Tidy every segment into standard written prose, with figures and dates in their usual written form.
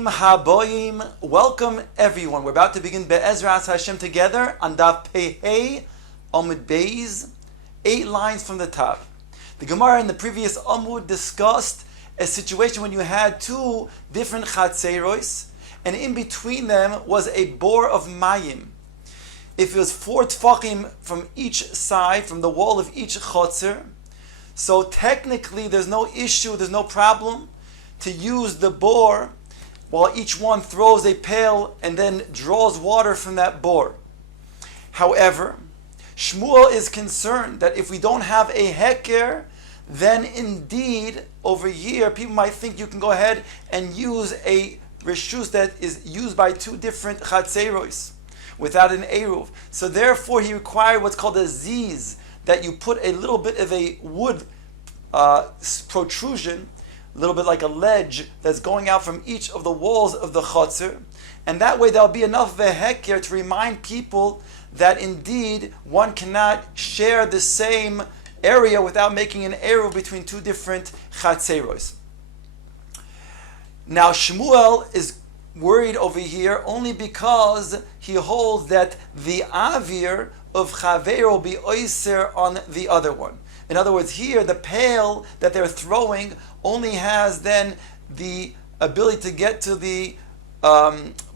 Bruchim Haboim. Welcome everyone. We're about to begin Be'ezras Hashem together on Daf Pehei Amud Beis, 8 lines from the top. The Gemara in the previous Amud discussed a situation when you had two different Chatzeros, and in between them was a bore of Mayim. If it was 4 tfachim from each side, from the wall of each Chatzer, so technically there's no issue, there's no problem to use the bore while each one throws a pail and then draws water from that bore. However, Shmuel is concerned that if we don't have a heker, then indeed over here people might think you can go ahead and use a reshus that is used by two different chatzeros without an eruv. So therefore he required what's called a ziz, that you put a little bit of a wood protrusion, a little bit like a ledge that's going out from each of the walls of the chotzer, and that way there'll be enough of a heker to remind people that indeed one cannot share the same area without making an eruv between two different chatzeros. Now Shmuel is worried over here only because he holds that the avir of chaver will be oiser on the other one. In other words, here the pail that they're throwing only has then the ability to get to the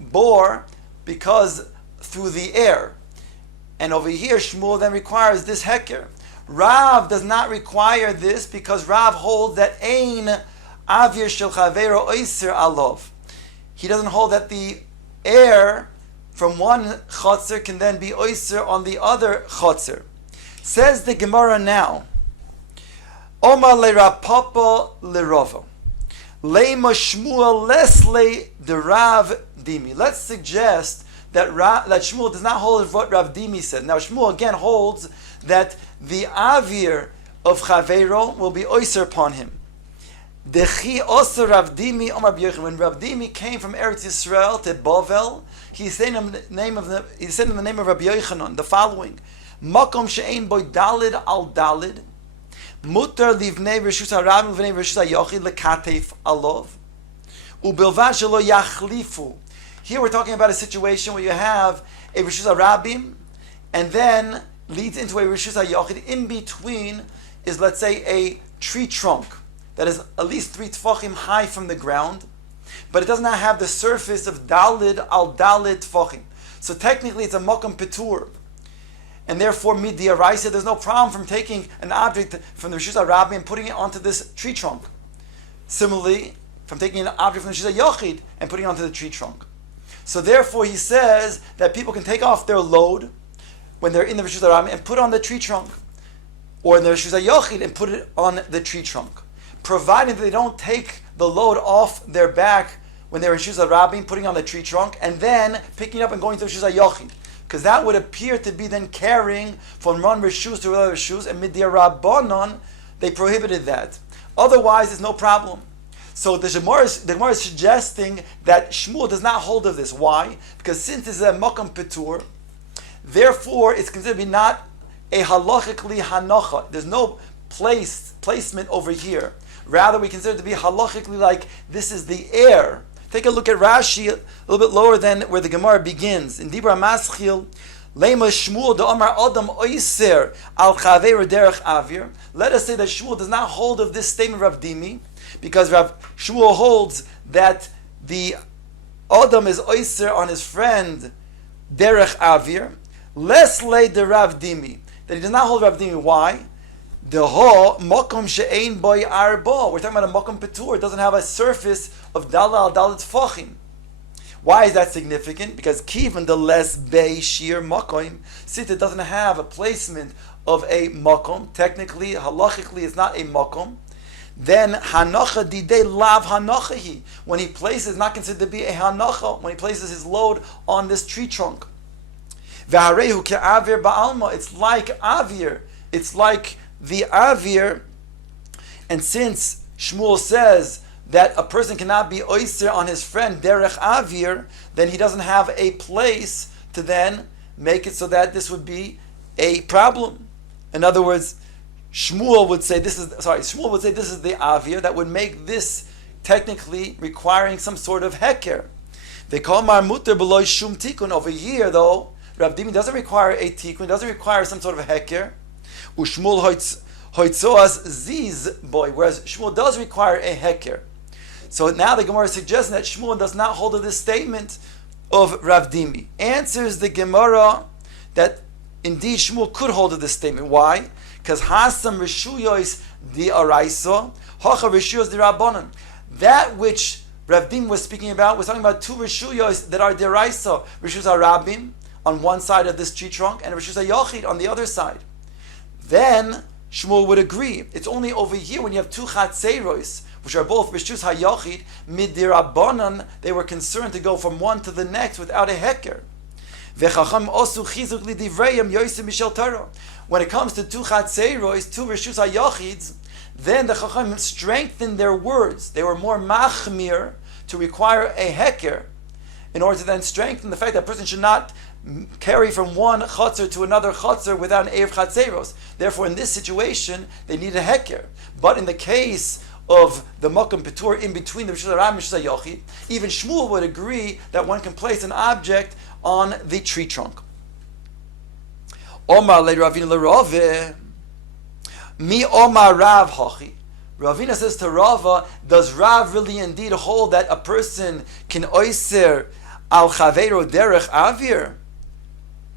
bore because through the air. And over here Shmuel then requires this heker. Rav does not require this because Rav holds that ein avir shel chavero oiser alov. He doesn't hold that the air from one chotzer can then be oiser on the other chotzer. Says the Gemara now, Omar le Rapapa le Rava, Leima Shmuel lesle de Rav Dimi. Let's suggest that Shmuel does not hold what Rav Dimi said. Now Shmuel again holds that the avir of Chavero will be oiser upon him. Dechi also Rav Dimi Omar B'Yochanan. When Rav Dimi came from Eretz Yisrael to Bavel, he said in the name of Rabbi Yochanan the following: Makom she'ein boy dalid al dalid, mutar livnei reshus harabim v'nei reshus hayochid lekatef alov, ubilvad shelo yachlifu. Here we're talking about a situation where you have a reshus harabim, and then leads into a reshus hayochid. In between is, let's say, a tree trunk that is at least 3 tfachim high from the ground, but it does not have the surface of dalid al dalid tfachim. So technically it's a makom petur. And therefore, midiaraisa, there's no problem from taking an object from the Rishus HaRabbi and putting it onto this tree trunk. Similarly, from taking an object from the Rishus HaYochid and putting it onto the tree trunk. So therefore, he says that people can take off their load when they're in the Rishus HaRabbi and put it on the tree trunk, or in the Rishus HaYochid and put it on the tree trunk, provided that they don't take the load off their back when they're in Rishus HaRabbi, putting it on the tree trunk, and then picking it up and going to the Rishus HaYochid. Because that would appear to be then carrying from one reshus to another reshus, and midya rabbanon, they prohibited that. Otherwise, there's no problem. So the Gemara is suggesting that Shmuel does not hold of this. Why? Because since this is a makam petur, therefore it's considered to be not a halachically hanocha. There's no placement over here. Rather, we consider it to be halachically like this is the air. Take a look at Rashi a little bit lower than where the Gemara begins. In Dibra Maschil, Lema Shmuel de Omar Adam Oiser al Chaver Derech Avir. Let us say that Shmuel does not hold of this statement of Rav Dimi, because Rav Shmuel holds that the Adam is Oiser on his friend Derech Avir. Less lay the Rav Dimi, that he does not hold Rav Dimi. Why? The ho makom she'ein boy arbo. We're talking about a makom petur. It doesn't have a surface of dalal al dalit tfachim. Why is that significant? Because kivan the less bay shir makom, since it doesn't have a placement of a makom, technically, halachically, it's not a makom. Then hanacha didei lav hanachahi. When he places, it's not considered to be a hanacha. When he places his load on this tree trunk, v'harehu ke'avir ba'alma. It's like avir. It's like the avir, and since Shmuel says that a person cannot be oiser on his friend derech avir, then he doesn't have a place to then make it so that this would be a problem. In other words, Shmuel would say this is the avir that would make this technically requiring some sort of heker. They call marmuter below shum tikun. Over here, though, Rav Dimi doesn't require a tikun, doesn't require some sort of heker. Ushmul hoitzoas ziz boy, whereas Shmuel does require a heker. So now the Gemara is suggesting that Shmuel does not hold to this statement of Rav Dimi. Answers the Gemara that indeed Shmuel could hold to this statement. Why? Because Hasam Rishuyois di Araiso, Hacha Rishuyos di Rabbanon. That which Rav Dimi was speaking about was talking about two Rishuyos that are di Araiso, Rishus HaRabim on one side of this tree trunk and Rishus HaYachid on the other side. Then Shmuel would agree. It's only over here when you have two Chatzeiros, which are both Rishus HaYachid, Midirabbanan, they were concerned to go from one to the next without a heker. When it comes to two Chatzeiros, two Rishus HaYachids, then the Chacham strengthened their words. They were more machmir to require a heker in order to then strengthen the fact that a person should not carry from one chotzer to another chotzer without an Erev Chatzeiros. Therefore, in this situation, they need a heker. But in the case of the Makam Petur in between the Rishus HaRabim and Rishus HaYachid, even Shmuel would agree that one can place an object on the tree trunk. Omar le Ravina le Rave, mi Omar Rav hachi. Ravina says to Rava, does Rav really indeed hold that a person can oiser al chaveiro derech avir?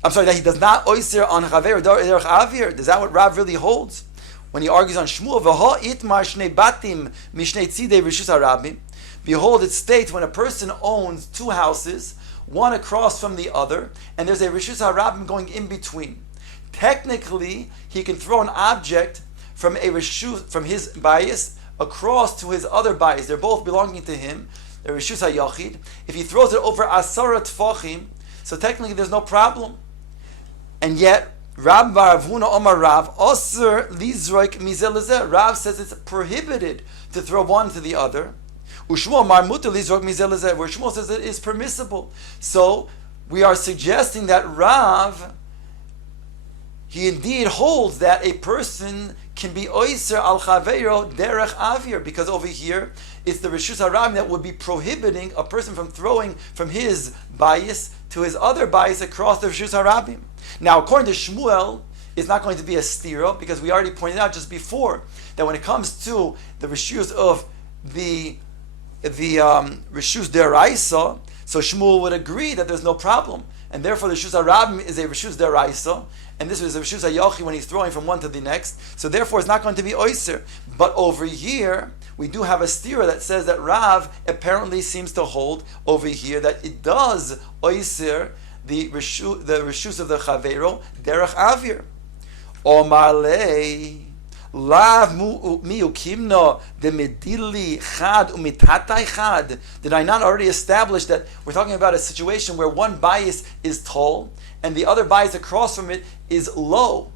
I'm sorry, that he does not oiser on chaveiro derech avir? Is that what Rav really holds? When he argues on Shmuel, v'ha itmar shnei batim mishnei tzidei rishus harabim. Behold, it states when a person owns two houses, one across from the other, and there's a rishus harabim going in between. Technically, he can throw an object from a rishus, from his bias across to his other bias. They're both belonging to him. The rishus hayachid. If he throws it over asara tfachim, so technically there's no problem. And yet, Rab Baravuna Omar Rav Osir Lizroik Mizel. Rav says it's prohibited to throw one to the other. Ushmuel Marmuta Lizroik Mizel, where Shmuel says it is permissible. So we are suggesting that Rav, he indeed holds that a person can be oiser al chaveiro derech avir, because over here it's the Rishus HaRabim that would be prohibiting a person from throwing from his bias to his other bias across the Rishus HaRabim. Now, according to Shmuel, it's not going to be a stira, because we already pointed out just before that when it comes to the Rishus of the Rishus deraisa, so Shmuel would agree that there's no problem, and therefore the Rishus HaRabim is a Rishus deraisa, and this is a Rishus HaYachi when he's throwing from one to the next. So therefore it's not going to be oiser. But over here, we do have a stira that says that Rav apparently seems to hold over here that it does oiser the Rishus of the Chaveiro, derech avir. Omar lei, lav miukimno de medili chad umitatai chad. Did I not already establish that we're talking about a situation where one bias is tall and the other bias across from it is low,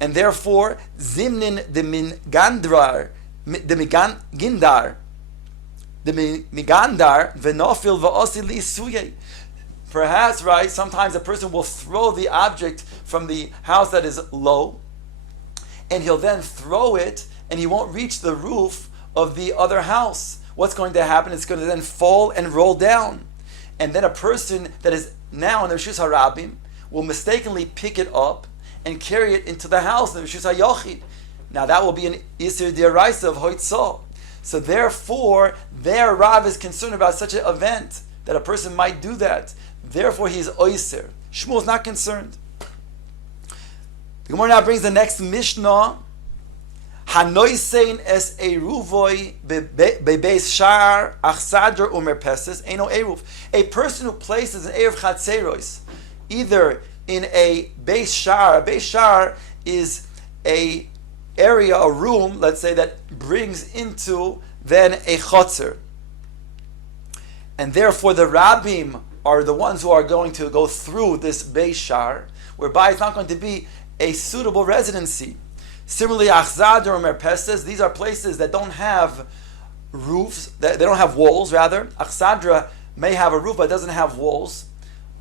and therefore zimnin de migandar v'nofil v'osi suye. Perhaps, right, sometimes a person will throw the object from the house that is low, and he'll then throw it, and he won't reach the roof of the other house. What's going to happen? It's going to then fall and roll down. And then a person that is now in the Rishus HaRabim will mistakenly pick it up and carry it into the house in the Rishus HaYachid. Now that will be an Isser D'Oraisa of Hoitzah. So therefore, there Rav is concerned about such an event, that a person might do that. Therefore he is Oiser. Shmuel is not concerned. The Gemara now brings the next Mishnah. Hanoisein es eruvoi bebeis shar achsadr umerpeses eno eruv. A person who places an eruv chatzeros either in a beis shar. A beis shar is a area, a room, let's say, that brings into then a chotzer. And therefore the rabbim are the ones who are going to go through this beis shar, whereby it's not going to be a suitable residency. Similarly, achzad or merpeses, these are places that don't have roofs, they don't have walls, rather. Achsadra may have a roof, but it doesn't have walls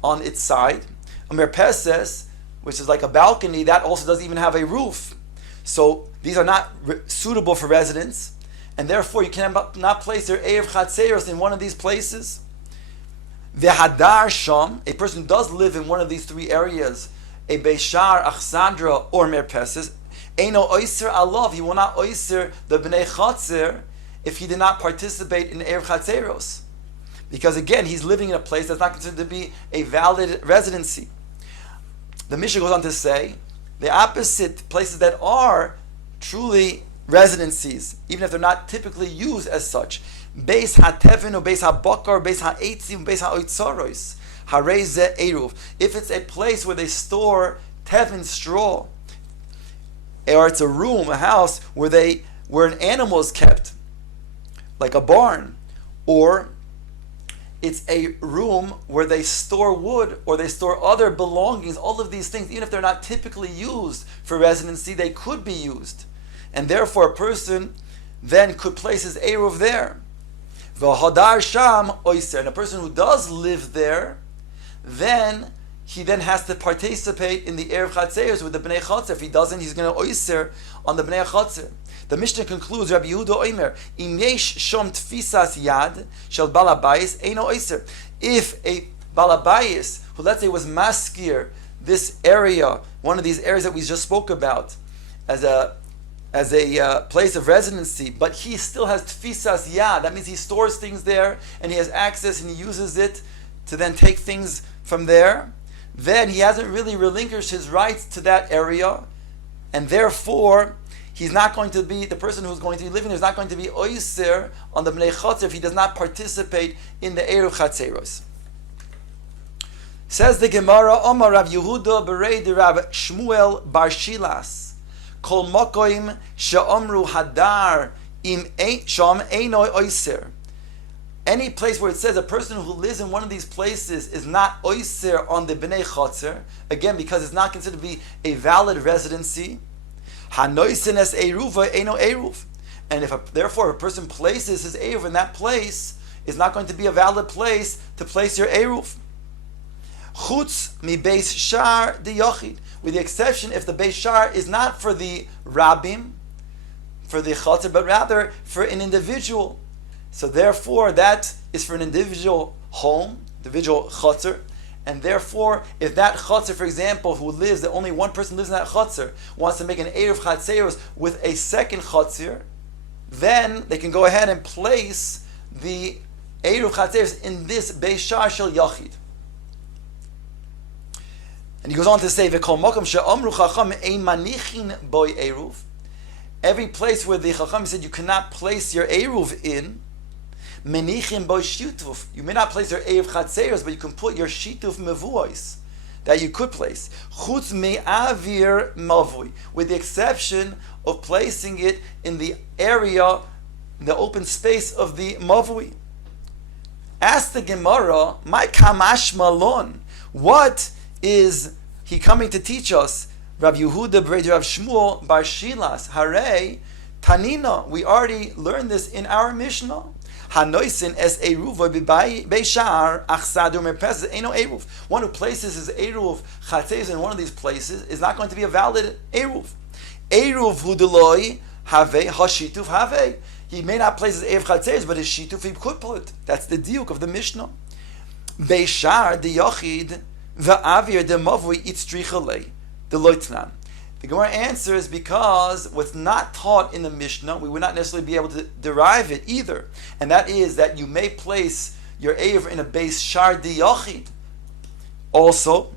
on its side. A merpeses, which is like a balcony, that also doesn't even have a roof. So these are not suitable for residence. and therefore you cannot place your Erev Chatzeros in one of these places. V'hadar sham, a person who does live in one of these three areas, a Beishar, Achsadra, or Merpeses, Eino Oyser Alav, he will not Oyser the Bnei Chatzer if he did not participate in Erev Chatzeros. Because again, he's living in a place that's not considered to be a valid residency. The Mishnah goes on to say, the opposite, places that are truly residencies, even if they're not typically used as such, Beis HaTevin, or Beis HaBakar, Beis HaEitzim, Beis HaOitzaros, Harei Ze Eruv. If it's a place where they store Tevin, straw, or it's a room, a house, where an animal is kept, like a barn, or it's a room where they store wood or they store other belongings, all of these things, even if they're not typically used for residency, they could be used. And therefore a person then could place his Eruv there. V'hadar sham oyser. And a person who does live there, then he then has to participate in the Erev Chatzeros with the Bnei Chatzer. If he doesn't, he's going to oyser on the Bnei Chatzer. The Mishnah concludes, Rabbi Yehuda Omer, Im yesh shom tfisas yad shel balabayis eino oyser. If a balabayis, who let's say was maskir, this area, one of these areas that we just spoke about, as a place of residency, but he still has tfisas yad, that means he stores things there and he has access and he uses it to then take things from there, then he hasn't really relinquished his rights to that area, and therefore he's not going to be, the person who's going to be living there is not going to be oyser on the Bnei Chatzer if he does not participate in the Erev Chatzeros. Says the Gemara, Omar Rav Yehuda Berei de Rav Shmuel Bar Shilas, Kol Mokoim She'omru Hadar Im Sham Eino Oyser. Any place where it says a person who lives in one of these places is not oyser on the Bnei Chatzer, again because it's not considered to be a valid residency, Hanoisen es Eruva Eino Eruv. And therefore a person places his Eruv in that place, is not going to be a valid place to place your Eruv. Chutz mi Beis Shar de Yochid, with the exception if the Beis Shar is not for the Rabbim, for the Chatzer, but rather for an individual. So therefore, that is for an individual home, individual Chatzer, and therefore, if that Chatzer, for example, who lives, that only one person lives in that Chatzer, wants to make an Erev Chatzeros with a second Chatzer, then they can go ahead and place the Erev Chatzeros in this Beis Shar Shel Yachid. And he goes on to say, "V'kol makom she'amru chacham ein manichin boy eruv." Every place where the chacham said you cannot place your eruv in, menichim boy shituf. You may not place your eruv chatzeros, but you can put your shituf mevuos that you could place. Chutz me'avir mavui, with the exception of placing it in the area, the open space of the mavui. Ask the Gemara, my kamash malon, what is he coming to teach us? Rav Yehuda B'rei Rav Shmuel Bar Shilas Harei Tanina. We already learned this in our Mishnah. Hanoisin es eruv beishar achsadu merpes eno eruv. One who places his eruv chatzeis in one of these places is not going to be a valid eruv. Eruv hudeloi have hashituf have. He may not place his eruv chatzeis, but his shituf he could put. That's the diuk of the Mishnah. Beishar the yochid. The avir the mavui itztrichalei the loitnan. The Gemara answers because what's not taught in the Mishnah, we would not necessarily be able to derive it either, and that is that you may place your erev in a base shar di yachid. Also,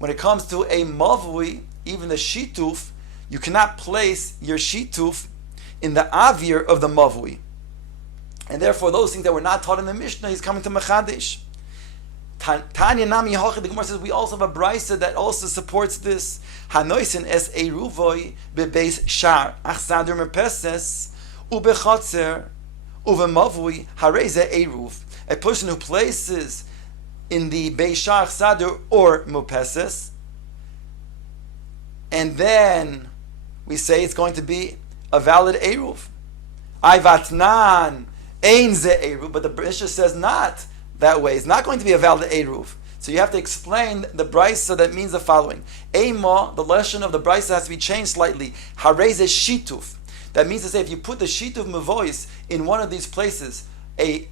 when it comes to a mavui, even the shituf, you cannot place your shituf in the avir of the mavui, and therefore those things that were not taught in the Mishnah, he's coming to mechadish. Tanya Nami Hochi, the Gemara says we also have a brisa that also supports this. Hanoisen es eruvoi bebeis shar achsadur merpeses ubechatzer uvemavui hareze eruv. A person who places in the beis shar achsadur or merpeses, and then we say it's going to be a valid eruv. Ayvatnan ein ze eruv, but the Mishnah says not that way. It's not going to be a valid eruv. So you have to explain the brisa that means the following. Eima, the lesson of the brisa has to be changed slightly. Hareze shituf. That means to say, if you put the shituv mevois in one of these places, a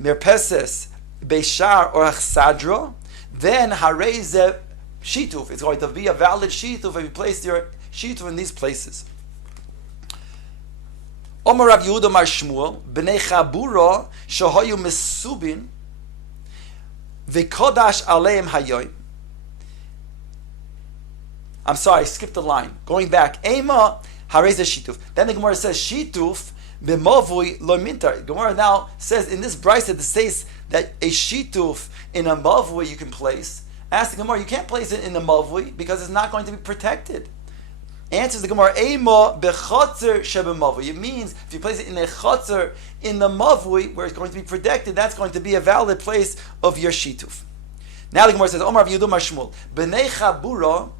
mirpeses, beishar, or achsadra, then hareze shituf. It's going to be a valid shituf if you place your shituf in these places. Omar Rav Yehuda Mar Shmuel, b'nei chabura shahayu mesubin v'kodash aleim hayoim. I'm sorry, I skipped the line. Going back, Ema hareze shituf. Then the Gemara says shituf b'mavui lo mintar. Gemara now says in this brisa that says that a shituf in a mavui you can place. Ask the Gemara, you can't place it in the mavui because it's not going to be protected. Answers the Gemara, Ema bechotzer shebemavui. It means if you place it in a chotzer in the mavui where it's going to be protected, that's going to be a valid place of your shituf. Now the Gemara says, Omar Rav Yehuda Mar Shmuel, b'nei chabura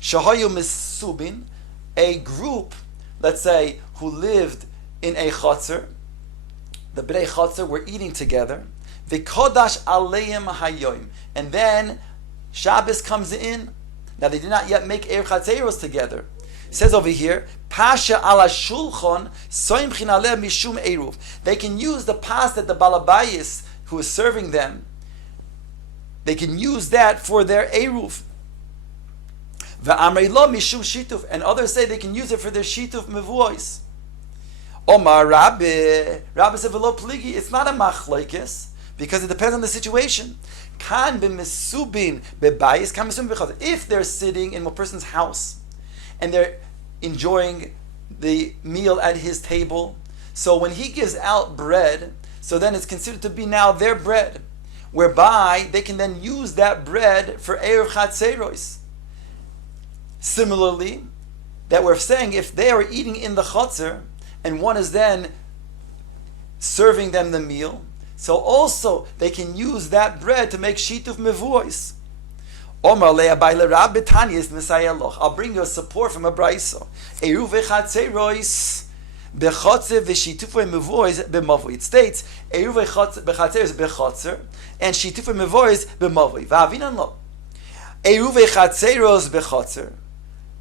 shahayu mesubin, a group, let's say, who lived in a chotzer, the b'nei chotzer were eating together, v'kodash aleim hayoim, and then Shabbos comes in. Now they did not yet make Erev Chatzeros together. It says over here, Pasha ala shulchan soimchin aleh mishum eruv. They can use the pas that the balabayis who is serving them, they can use that for their eruv. V'amrei lo mishum shituf, and others say they can use it for their shituf mevuos. Omar Rabbi said v'lo pligi. It's not a machlokes because it depends on the situation. Kan b'mesubin bebayis, kan b'mesubin b'chotzer. If they're sitting in a person's house and they're enjoying the meal at his table, so when he gives out bread, so then it's considered to be now their bread, whereby they can then use that bread for Erev Chatzeros. Similarly, that we're saying if they are eating in the chotzer and one is then serving them the meal, so also they can use that bread to make shituf mevuos. I'll bring you a support from a brayso. It states and shituf mevuos b'mavui.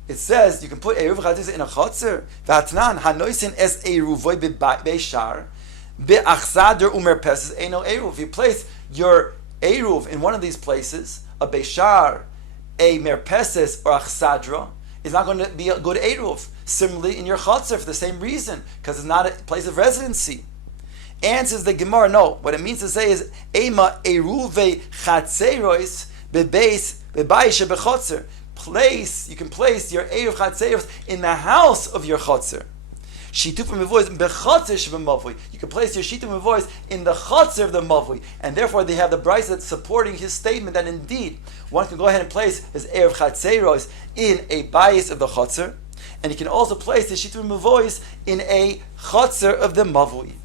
It says you can put eruv chatzeros in a chotzer. V'atnan hanoisin es eruvoi beishar be'achzader umerpeses eno eruv. You place your eruv in one of these places, a beishar, a merpeses, or achsadra, is not going to be a good eruv. Similarly, in your chotzer for the same reason, because it's not a place of residency. Answers the Gemara, no. What it means to say is ema eruve chatzeros bebeis bebayisha bechotzer. You can place your Erev Chatzeros in the house of your Chotzer. Shituf mevois bechotzer shebemavui. You can place your shituf mevois in the Chotzer of the mavui, and therefore they have the brayso that's supporting his statement that indeed one can go ahead and place his Erev Chatzeros in a bayis of the Chotzer, and he can also place his shituf mevois in a Chotzer of the mavui.